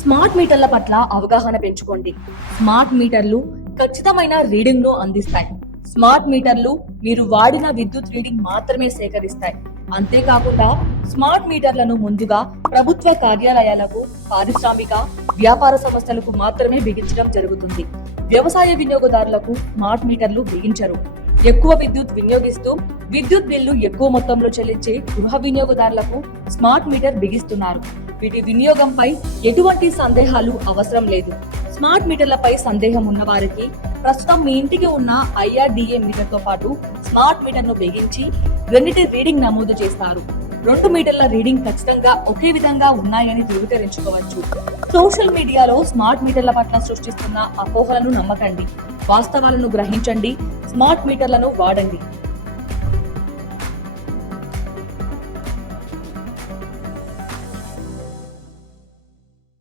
Smart మీటర్ల పట్ల అవగాహన పెంచుకోండి. స్మార్ట్ మీటర్లు ఖచ్చితమైన రీడింగ్ను అందిస్తాయి. స్మార్ట్ మీటర్లు మీరు వాడిన విద్యుత్ రీడింగ్ మాత్రమే సేకరిస్తాయి. అంతేకాకుండా స్మార్ట్ మీటర్లను ముందుగా ప్రభుత్వ కార్యాలయాలకు పారిశ్రామిక వ్యాపార సంస్థలకు మాత్రమే బిగించడం జరుగుతుంది. వ్యవసాయ వినియోగదారులకు స్మార్ట్ మీటర్లు బిగించరు. ఎక్కువ విద్యుత్ వినియోగిస్తూ విద్యుత్ బిల్లు ఎక్కువ మొత్తంలో చెల్లించే గృహ వినియోగదారులకు స్మార్ట్ మీటర్ బిగిస్తున్నారు. వీటి వినియోగంపై ఎటువంటి సందేహాలు అవసరం లేదు. స్మార్ట్ మీటర్లపై సందేహం ఉన్న వారికి ప్రస్తుతం మీ ఇంటికి ఉన్న ఐఆర్డిఏ మీటర్తో పాటు స్మార్ట్ మీటర్ను బిగించి రెండింటి రీడింగ్ నమోదు చేస్తారు. రెండు మీటర్ల రీడింగ్ ఖచ్చితంగా ఒకే విధంగా ఉన్నాయని ధృవీకరించుకోవచ్చు. సోషల్ మీడియాలో స్మార్ట్ మీటర్ల పట్ల సృష్టిస్తున్న అపోహలను నమ్మకండి. వాస్తవాలను గ్రహించండి. స్మార్ట్ మీటర్లను వాడండి.